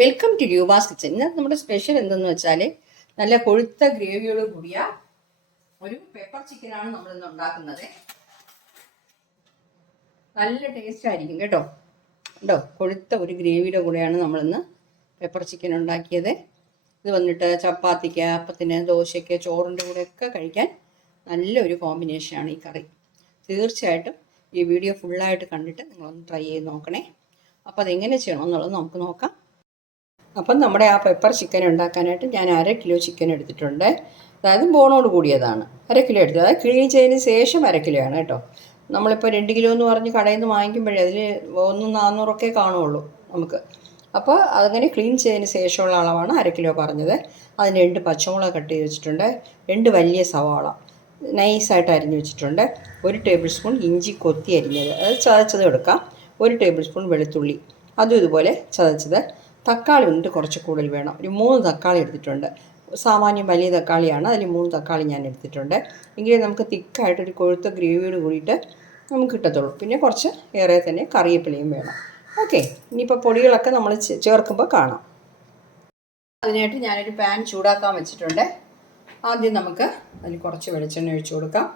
Welcome to Roopa's kitchen ഇന്ന് നമ്മുടെ special എന്തെന്ന് വെച്ചാൽ നല്ല കൊഴുത്ത ഗ്രേവിയോട് കൂടിയ ഒരു പെപ്പർ ചിക്കനാണ് നമ്മൾ ഇന്ന് ഉണ്ടാക്കുന്നത്. നല്ല ടേസ്റ്റ് ആയിരിക്കും കേട്ടോ. ഉണ്ടോ കൊഴുത്ത ഒരു ഗ്രേവിയുടെ കൂടെയാണ് നമ്മളിന്ന് പെപ്പർ ചിക്കൻ ഉണ്ടാക്കിയത്. ഇത് വന്നിട്ട് ചപ്പാത്തിക്ക് അപ്പത്തിന് ദോശയ്ക്ക് ചോറിന്റെ കൂടെയൊക്കെ കഴിക്കാൻ നല്ലൊരു കോമ്പിനേഷനാണ് ഈ കറി. തീർച്ചയായിട്ടും ഈ വീഡിയോ ഫുള്ളായിട്ട് കണ്ടിട്ട് നിങ്ങളൊന്ന് ട്രൈ ചെയ്ത് നോക്കണേ. അപ്പോൾ അതെങ്ങനെ ചെയ്യണമെന്നുള്ളത് നമുക്ക് നോക്കാം. അപ്പം നമ്മുടെ ആ പെപ്പർ ചിക്കൻ ഉണ്ടാക്കാനായിട്ട് ഞാൻ അര കിലോ ചിക്കൻ എടുത്തിട്ടുണ്ട്. അതായത് ബോണോട് കൂടിയതാണ്. അര കിലോ എടുത്തത് അതായത് ക്ലീൻ ചെയ്തതിന് ശേഷം അര കിലോ ആണ് കേട്ടോ. നമ്മളിപ്പോൾ രണ്ട് കിലോ എന്ന് പറഞ്ഞ് കടയിൽ നിന്ന് വാങ്ങിക്കുമ്പോഴേ അതിൽ ഒന്നും നാന്നൂറൊക്കെ കാണുള്ളൂ നമുക്ക്. അപ്പോൾ അതങ്ങനെ ക്ലീൻ ചെയ്തതിന് ശേഷമുള്ള അളവാണ് അര കിലോ പറഞ്ഞത്. അതിന് രണ്ട് പച്ചമുളക് കട്ട് ചെയ്ത് വെച്ചിട്ടുണ്ട്. രണ്ട് വലിയ സവാള നൈസായിട്ട് അരിഞ്ഞ് വെച്ചിട്ടുണ്ട്. ഒരു ടേബിൾ സ്പൂൺ ഇഞ്ചി കൊത്തി അരിഞ്ഞത്. അത് ചതച്ചത് എടുക്കാം. ഒരു ടേബിൾ സ്പൂൺ വെളുത്തുള്ളി. അതും ഇതുപോലെ ചതച്ചത്. തക്കാളി വന്നിട്ട് കുറച്ച് കൂടുതൽ വേണം. ഒരു മൂന്ന് തക്കാളി എടുത്തിട്ടുണ്ട്. സാമാന്യം വലിയ തക്കാളിയാണ്. അതിൽ മൂന്ന് തക്കാളി ഞാൻ എടുത്തിട്ടുണ്ട്. എങ്കിലേ നമുക്ക് തിക്കായിട്ടൊരു കൊഴുത്ത ഗ്രേവിയോട് കൂടിയിട്ട് നമുക്ക് കിട്ടത്തുള്ളൂ. പിന്നെ കുറച്ച് ഏറെ തന്നെ കറിവേപ്പിലയും വേണം. ഓക്കെ. ഇനിയിപ്പോൾ പൊടികളൊക്കെ നമ്മൾ ചേർക്കുമ്പോൾ കാണാം. അതിനായിട്ട് ഞാനൊരു പാൻ ചൂടാക്കാൻ വെച്ചിട്ടുണ്ട്. ആദ്യം നമുക്ക് അതിൽ കുറച്ച് വെളിച്ചെണ്ണ ഒഴിച്ചു കൊടുക്കാം.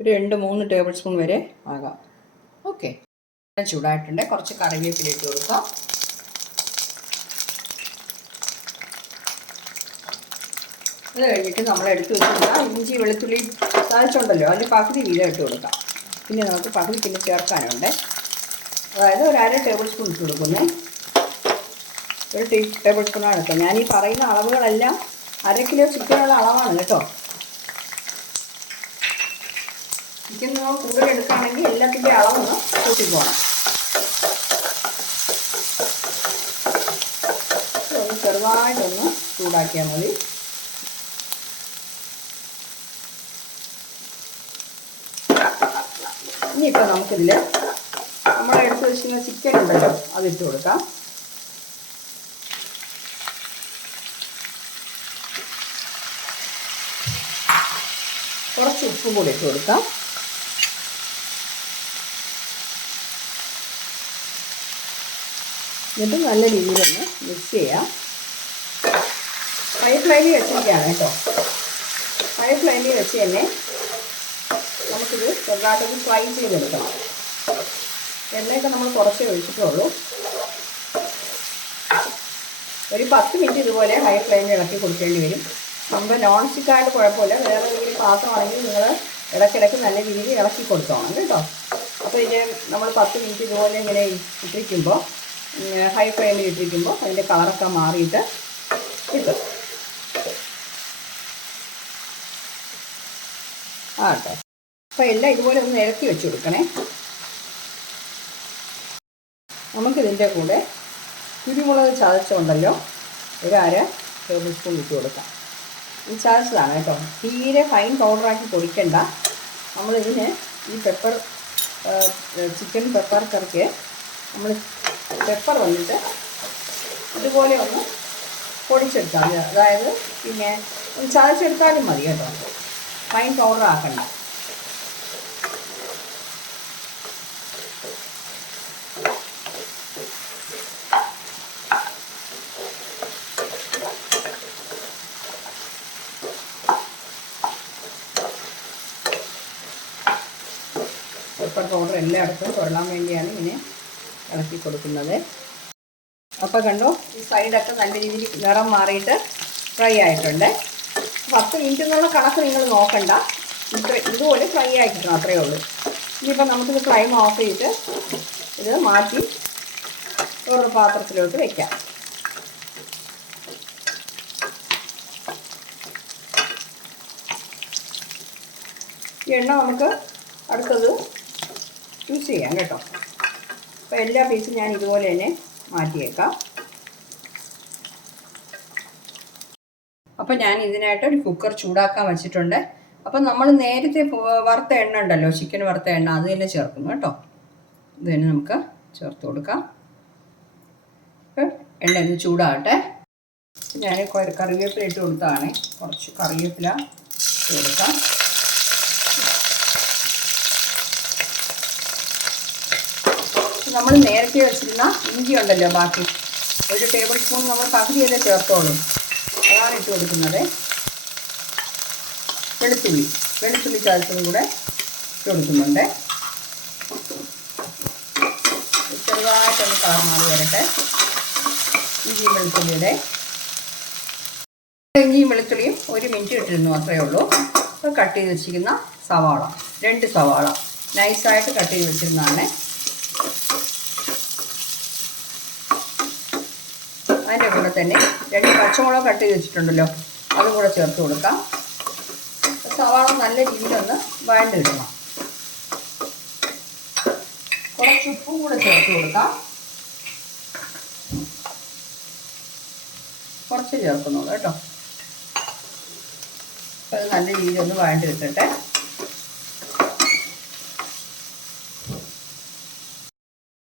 ഒരു രണ്ട് മൂന്ന് ടേബിൾ സ്പൂൺ വരെ ആകാം. ഓക്കെ. ചൂടായിട്ടുണ്ട്. കുറച്ച് കറിവേപ്പില ഇട്ട് കൊടുക്കാം അത് കഴിഞ്ഞിട്ട് നമ്മൾ എടുത്ത് വെച്ചിട്ടുള്ള ഇഞ്ചി വെളുത്തുള്ളി സാധിച്ചുണ്ടല്ലോ അതിന്റെ പകുതി വീതം ഇട്ട് കൊടുക്കാം. പിന്നെ നമുക്ക് പകുതി പിന്നെ ചേർക്കാനുണ്ട്. അതായത് ഒരു അര ടേബിൾ സ്പൂൺ ഇട്ട് കൊടുക്കുന്നേ. ഒരു ടീ ടേബിൾ സ്പൂണാണ് കേട്ടോ. ഞാൻ ഈ പറയുന്ന അളവുകളെല്ലാം അര കിലോ ചിക്കനുള്ള അളവാണ് കേട്ടോ. ചിക്കൻ നമ്മൾ കൂടുതൽ എടുക്കുകയാണെങ്കിൽ എല്ലാത്തിന്റെ അളവൊന്ന് കൂട്ടി പോകണം ഒന്ന് ചെറുതായിട്ടൊന്ന് ചൂടാക്കിയാൽ മതി. ഇനിയിപ്പോൾ നമുക്കിതിൽ നമ്മൾ എടുത്ത് വെച്ചിരുന്ന ചിക്കൻ ഉണ്ടല്ലോ അതിട്ട് കൊടുക്കാം. കുറച്ച് ഉപ്പും കൂടി ഇട്ട് കൊടുക്കാം. എന്നിട്ട് നല്ല രീതിയിലൊന്ന് മിക്സ് ചെയ്യാം. ഹൈ ഫ്ലെയിമിൽ വെച്ചിരിക്കുകയാണ് കേട്ടോ. ഹൈ ഫ്ലെയിമിൽ വെച്ച് തന്നെ നമുക്കിത് ചെറുതായിട്ടൊന്ന് ഫ്രൈ ചെയ്തെടുക്കണം എണ്ണയൊക്കെ നമ്മൾ കുറച്ചേ ഒഴിച്ചിട്ടുള്ളൂ. ഒരു പത്ത് മിനിറ്റ് ഇതുപോലെ ഹൈ ഫ്ലെയിമിൽ ഇളക്കി കൊടുക്കേണ്ടി വരും. നമ്മൾ നോൺ സ്റ്റിക്കായിട്ട് കുഴപ്പമില്ല. വേറെ ഏതെങ്കിലും പാത്രമാണെങ്കിൽ നിങ്ങൾ ഇടയ്ക്കിടയ്ക്ക് നല്ല രീതിയിൽ ഇളക്കി കൊടുത്തോണം കേട്ടോ. അപ്പോൾ ഇതിന് നമ്മൾ പത്ത് മിനിറ്റ് ഇതുപോലെ ഇങ്ങനെ ഇട്ടിരിക്കുമ്പോൾ ഹൈ ഫ്ലെയിമിൽ ഇട്ടിരിക്കുമ്പോൾ അതിന്റെ കളറൊക്കെ മാറിയിട്ട് കിട്ടും. ആ അപ്പം എല്ലാം ഇതുപോലെ ഒന്ന് ഇരക്കി വെച്ച് കൊടുക്കണേ. നമുക്കിതിന്റെ കൂടെ കുരുമുളക് ചതച്ചുണ്ടല്ലോ. ഒരു അര ടേബിൾ സ്പൂൺ ഇട്ട് കൊടുക്കാം. ഈ ചതച്ചതാണ് കേട്ടോ. തീരെ ഫൈൻ പൗഡറാക്കി പൊടിക്കണ്ട. നമ്മളിതിന് ഈ പെപ്പർ ചിക്കൻ പെപ്പർ കറിക്ക് നമ്മൾ പെപ്പർ വന്നിട്ട് ഇതുപോലെ ഒന്ന് പൊടിച്ചെടുത്താൽ മതി. അതായത് പിന്നെ ചതച്ചെടുത്താലും മതി കേട്ടോ. ഫൈൻ പൗഡർ ആക്കണ്ട. പൗഡർ എല്ലായിടത്തും തുരളാൻ വേണ്ടിയാണ് ഇങ്ങനെ ഇളക്കി കൊടുക്കുന്നത്. അപ്പോൾ കണ്ടോ ഈ സൈഡൊക്കെ നല്ല രീതിയിൽ നിറം മാറിയിട്ട് ഫ്രൈ ആയിട്ടുണ്ട്. പത്ത് മിനിറ്റ് എന്നുള്ള കണക്ക് നിങ്ങൾ നോക്കണ്ട. ഇത്ര ഇതുപോലെ ഫ്രൈ ആയി അത്രയേ ഉള്ളൂ. ഇനിയിപ്പോൾ നമുക്കിത് ഫ്ലൈം ഓഫ് ചെയ്തിട്ട് ഇത് മാറ്റി വേറൊരു പാത്രത്തിലോട്ട് വെക്കാം. ഈ എണ്ണ നമുക്ക് അടുത്തത് യൂസ് ചെയ്യാം കേട്ടോ. അപ്പോൾ എല്ലാ പീസും ഞാൻ ഇതുപോലെ തന്നെ മാറ്റിയേക്കാം. അപ്പോൾ ഞാൻ ഇതിനായിട്ട് ഒരു കുക്കർ ചൂടാക്കാൻ വെച്ചിട്ടുണ്ട്. അപ്പം നമ്മൾ നേരത്തെ വറുത്ത എണ്ണ ഉണ്ടല്ലോ ചിക്കൻ വറുത്ത എണ്ണ അത് തന്നെ ചേർക്കുന്നു കേട്ടോ. ഇത് തന്നെ നമുക്ക് ചേർത്ത് കൊടുക്കാം. എണ്ണ ഒന്ന് ചൂടാകട്ടെ. ഞാൻ കറിവേപ്പില ഇട്ട് കൊടുത്താണ് കുറച്ച് കറിവേപ്പില ഇട്ട് കൊടുക്കാം. നമ്മൾ നേരത്തെ വെച്ചിരുന്ന ഇഞ്ചി ഉണ്ടല്ലോ ബാക്കി. ഒരു ടേബിൾ സ്പൂൺ നമ്മൾ പകുതിയല്ലേ ചേർത്തോളൂ. അതാണ് ഇട്ട് കൊടുക്കുന്നത് വെളുത്തുള്ളി. വെളുത്തുള്ളി ചതച്ചതും കൂടെ ഇട്ട് കൊടുക്കുന്നുണ്ട്. ചെറുതായിട്ടൊന്ന് കാർമാറി വരട്ടെ. ഇഞ്ചി വെളുത്തുള്ളിയുടെ ഇഞ്ചിയും വെളുത്തുള്ളിയും ഒരു മിനിറ്റ് ഇട്ടിരുന്നു അത്രയേ ഉള്ളൂ. ഇപ്പോൾ കട്ട് ചെയ്ത് വെച്ചിരിക്കുന്ന സവാള രണ്ട് സവാള നൈസായിട്ട് കട്ട് ചെയ്ത് വെച്ചിരുന്നതാണ്. അതിന്റെ കൂടെ തന്നെ രണ്ട് പച്ചമുളക് കട്ട് ചെയ്ത് വെച്ചിട്ടുണ്ടല്ലോ. അതും കൂടെ ചേർത്ത് കൊടുക്കാം. സവാള നല്ല രീതിയിലൊന്ന് വഴണ്ട് കിട്ടണം കുറച്ച് ഉപ്പും കൂടെ ചേർത്ത് കൊടുക്കാം. കുറച്ച് ചേർക്കുന്നുള്ളൂ കേട്ടോ. അത് നല്ല രീതിയിൽ ഒന്ന് വഴണ്ട് കിട്ടട്ടെ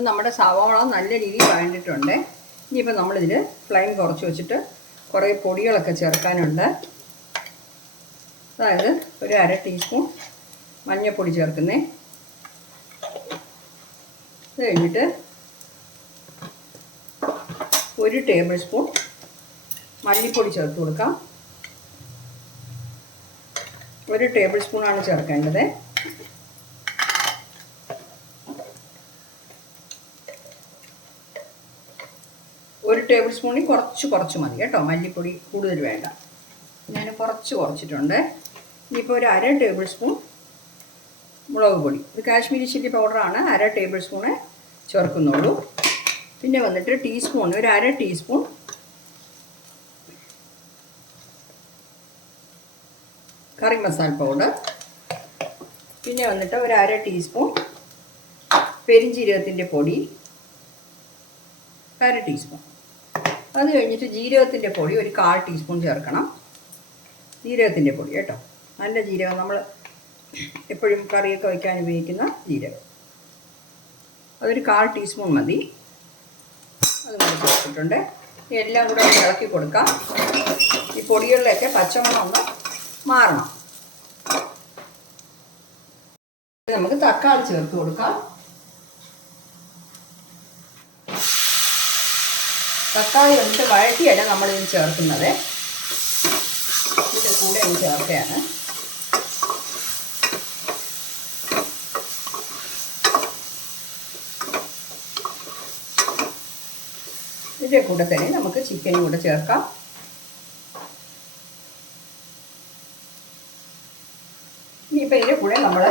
നമ്മുടെ സവാള നല്ല രീതിയിൽ വഴണ്ടിട്ടുണ്ട്. ഇനിയിപ്പോൾ നമ്മളിതിൽ ഫ്ലെയിം കുറച്ച് വെച്ചിട്ട് കുറേ പൊടികളൊക്കെ ചേർക്കാനുണ്ട്. അതായത് ഒരു അര ടീസ്പൂൺ മഞ്ഞൾപ്പൊടി ചേർക്കുന്നേ. അത് കഴിഞ്ഞിട്ട് ഒരു ടേബിൾ സ്പൂൺ മല്ലിപ്പൊടി ചേർത്ത് കൊടുക്കാം. ഒരു ടേബിൾ സ്പൂണാണ് ചേർക്കേണ്ടത്. ഒരു ടേബിൾ സ്പൂണിൽ കുറച്ച് കുറച്ച് മതി കേട്ടോ. മല്ലിപ്പൊടി കൂടുതൽ വേണ്ട. ഞാൻ കുറച്ച് കുറച്ചിട്ടുണ്ട്. ഇനിയിപ്പോൾ ഒരു അര ടേബിൾ സ്പൂൺ മുളക് പൊടി. ഇത് കാശ്മീരി ചില്ലി പൗഡറാണ് അര ടേബിൾ സ്പൂണ് ചേർക്കുന്നുള്ളൂ. പിന്നെ വന്നിട്ട് ടീസ്പൂൺ ഒരു അര ടീസ്പൂൺ കറി മസാല പൗഡർ പിന്നെ വന്നിട്ട് ഒരു അര ടീസ്പൂൺ പെരിഞ്ജീരകത്തിന്റെ പൊടി. അര ടീസ്പൂൺ. അത് കഴിഞ്ഞിട്ട് ജീരകത്തിന്റെ പൊടി ഒരു കാൽ ടീസ്പൂൺ ചേർക്കണം. ജീരകത്തിന്റെ പൊടി കേട്ടോ. നല്ല ജീരകം നമ്മൾ എപ്പോഴും കറിയൊക്കെ വയ്ക്കാൻ ഉപയോഗിക്കുന്ന ജീരകം. അതൊരു കാൽ ടീസ്പൂൺ മതി. അത് കൂടി ചേർത്തിട്ടുണ്ട്. എല്ലാം കൂടെ ഇളക്കി കൊടുക്കാം. ഈ പൊടികളിലൊക്കെ പച്ചമണം ഒന്ന് മാറണം. നമുക്ക് തക്കാളി ചേർത്ത് കൊടുക്കാം. തക്കാളി വന്നിട്ട് വഴറ്റിയല്ല നമ്മളിതിന് ചേർക്കുന്നത്. ഇതിന്റെ കൂടെ ഒന്ന് ചേർക്കുകയാണ്. ഇതിന്റെ കൂടെ തന്നെ നമുക്ക് ചിക്കനും കൂടെ ചേർക്കാം. ഇനിയിപ്പോൾ ഇതിന്റെ കൂടെ നമ്മൾ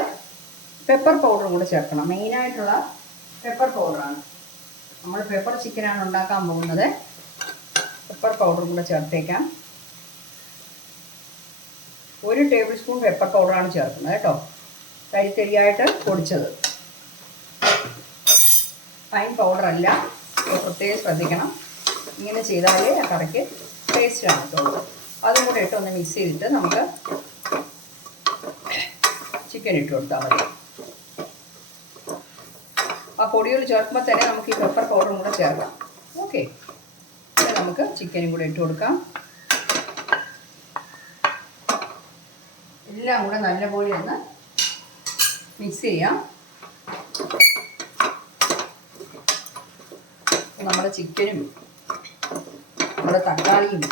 പെപ്പർ പൗഡറും കൂടെ ചേർക്കണം. മെയിനായിട്ടുള്ള പെപ്പർ പൗഡറാണ് നമ്മൾ പെപ്പർ ചിക്കനാണ് ഉണ്ടാക്കാൻ പോകുന്നത്. പെപ്പർ പൗഡറും കൂടെ ചേർത്തേക്കാം. ഒരു ടേബിൾ സ്പൂൺ പെപ്പർ പൗഡറാണ് ചേർക്കുന്നത് കേട്ടോ. കരിത്തരിയായിട്ട് പൊടിച്ചത്. ഫൈൻ പൗഡറല്ല പ്രത്യേകം ശ്രദ്ധിക്കണം. ഇങ്ങനെ ചെയ്താലേ ആ കറിക്ക് ടേസ്റ്റ് കാണത്തുള്ളൂ അതും കൂടെ ഇട്ട് ഒന്ന് മിക്സ് ചെയ്തിട്ട് നമുക്ക് ചിക്കൻ ഇട്ട് കൊടുത്താൽ മതി. പൊടികൾ ചേർക്കുമ്പോൾ തന്നെ നമുക്ക് ഈ പെപ്പർ പൗഡറും കൂടെ ചേർക്കാം. ഓക്കെ നമുക്ക് ചിക്കനും കൂടെ ഇട്ട് കൊടുക്കാം. എല്ലാം കൂടെ നല്ലപോലെ ഒന്ന് മിക്സ് ചെയ്യാം. നമ്മുടെ ചിക്കനും നമ്മുടെ തക്കാളിയും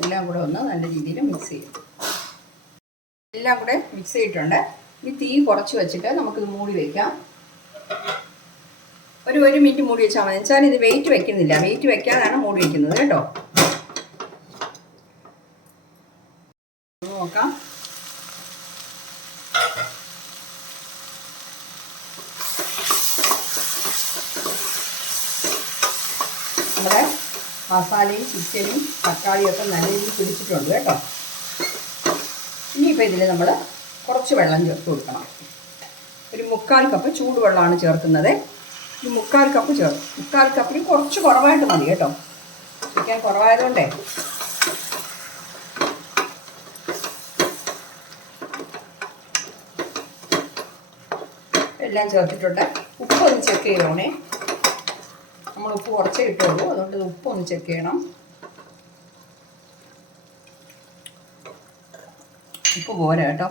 എല്ലാം കൂടെ ഒന്ന് നല്ല രീതിയിൽ മിക്സ് ചെയ്യും. എല്ലാം കൂടെ മിക്സ് ചെയ്തിട്ടുണ്ട്. ഇനി തീ കുറച്ച് വെച്ചിട്ട് നമുക്കിത് മൂടി വെക്കാം. ഒരു ഒരു മിനിറ്റ് മൂടി വെച്ചാൽ മതി. വെച്ചാൽ ഇത് വെയിറ്റ് വെക്കുന്നില്ല. വെയിറ്റ് വെക്കാതാണ് മൂടി വെക്കുന്നത് കേട്ടോ. നോക്കാം. നമ്മുടെ മസാലയും ചിക്കനും തക്കാളിയും ഒക്കെ നല്ല രീതിയിൽ പിടിച്ചിട്ടുണ്ട് കേട്ടോ. ഇനിയിപ്പോൾ ഇതിൽ നമ്മൾ കുറച്ച് വെള്ളം ചേർത്ത് കൊടുക്കണം. ഒരു മുക്കാൽ കപ്പ് ചൂടുവെള്ളമാണ് ചേർക്കുന്നത്. ഒരു മുക്കാൽ കപ്പ് ചേർത്ത് മുക്കാൽ കപ്പിന് കുറച്ച് കുറവായിട്ട് മതി കേട്ടോ. ചിക്കൻ കുറവായതുകൊണ്ടേ. എല്ലാം ചേർത്തിട്ടുണ്ട്. ഉപ്പ് ഒന്ന് ചെക്ക് ചെയ്തോണേ. നമ്മൾ ഉപ്പ് കുറച്ചേ ഇട്ടുള്ളൂ. അതുകൊണ്ട് ഉപ്പ് ഒന്ന് ചെക്ക് ചെയ്യണം. ഉപ്പ് പോരാ കേട്ടോ.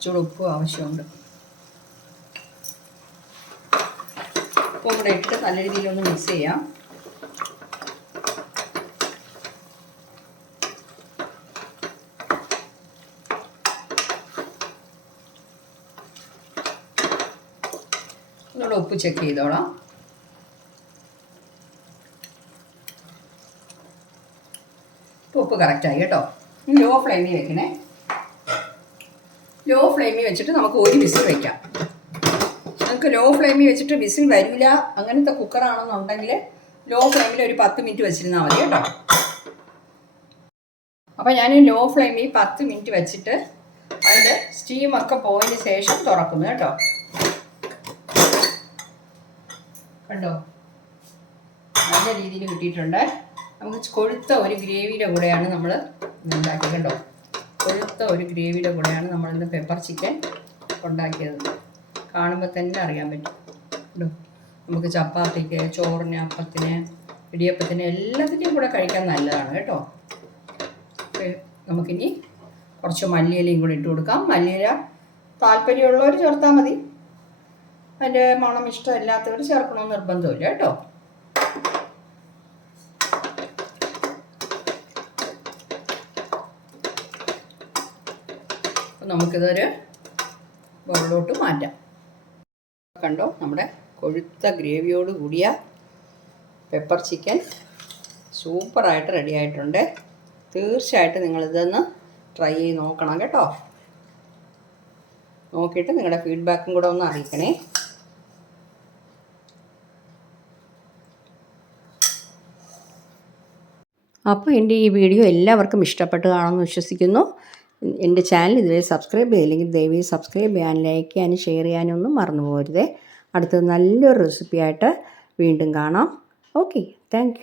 ഇച്ചിരി ഉപ്പും ആവശ്യമുണ്ട്. ഉപ്പും കൂടെ ഇട്ട് നല്ല രീതിയിലൊന്ന് മിക്സ് ചെയ്യാം. ഉപ്പ് ചെക്ക് ചെയ്തോളാം. ഉപ്പ് കറക്റ്റായി കേട്ടോ. ലോ ഫ്ലെയിമിൽ വെക്കണേ. ലോ ഫ്ലെയിമിൽ വെച്ചിട്ട് നമുക്ക് ഒരു വിസിൽ വയ്ക്കാം നമുക്ക് ലോ ഫ്ലെയിമിൽ വെച്ചിട്ട് വിസിൽ വരില്ല. അങ്ങനത്തെ കുക്കറാണെന്നുണ്ടെങ്കിൽ ലോ ഫ്ലെയിമിൽ ഒരു പത്ത് മിനിറ്റ് വെച്ചിരുന്നാൽ മതി കേട്ടോ. അപ്പോൾ ഞാൻ ലോ ഫ്ലെയിമിൽ പത്ത് മിനിറ്റ് വെച്ചിട്ട് അതിന്റെ സ്റ്റീമൊക്കെ പോയതിന് ശേഷം തുറക്കുന്നു കേട്ടോ. കണ്ടോ? നല്ല രീതിയിൽ കിട്ടിയിട്ടുണ്ട്. നമുക്ക് കൊഴുത്ത ഒരു ഗ്രേവിയുടെ കൂടെയാണ് നമ്മൾ ഉണ്ടാക്കിയത് കണ്ടോ? കൊഴുത്ത ഒരു ഗ്രേവിയുടെ കൂടെയാണ് നമ്മളിന്ന് പെപ്പർ ചിക്കൻ ഉണ്ടാക്കിയത്. കാണുമ്പോൾ തന്നെ അറിയാൻ പറ്റും. നമുക്ക് ചപ്പാത്തിക്ക് ചോറിന് അപ്പത്തിന് ഇടിയപ്പത്തിന് എല്ലാത്തിന്റെയും കൂടെ കഴിക്കാൻ നല്ലതാണ് കേട്ടോ. നമുക്കിനി കുറച്ച് മല്ലിയിലയും കൂടി ഇട്ട് കൊടുക്കാം. മല്ലിയില താല്പര്യമുള്ളവർ ചേർത്താൽ മതി. അതിന്റെ മണം ഇഷ്ടമില്ലാത്തവർ ചേർക്കണമെന്ന് നിർബന്ധമില്ല കേട്ടോ. അപ്പം നമുക്കിതൊരു ബൗളിലോട്ട് മാറ്റാം. കണ്ടോ? നമ്മുടെ കൊഴുത്ത ഗ്രേവിയോട് കൂടിയ പെപ്പർ ചിക്കൻ സൂപ്പറായിട്ട് റെഡി ആയിട്ടുണ്ട്. തീർച്ചയായിട്ടും നിങ്ങളിതൊന്ന് ട്രൈ ചെയ്ത് നോക്കണം കേട്ടോ. നോക്കിയിട്ട് നിങ്ങളുടെ ഫീഡ്ബാക്കും കൂടെ ഒന്ന് അറിയിക്കണേ. അപ്പോൾ എന്റെ ഈ വീഡിയോ എല്ലാവർക്കും ഇഷ്ടപ്പെട്ടു കാണുമെന്ന് വിശ്വസിക്കുന്നു. എന്റെ ചാനൽ ഇതുവരെ സബ്സ്ക്രൈബ് ചെയ്തില്ലെങ്കിൽ ദയവായി സബ്സ്ക്രൈബ് ചെയ്യാൻ ലൈക്ക് ചെയ്യാനും ഷെയർ ചെയ്യാനും ഒന്നും മറന്നു പോകരുതേ. അടുത്തത് നല്ലൊരു റെസിപ്പിയായിട്ട് വീണ്ടും കാണാം. Okay thank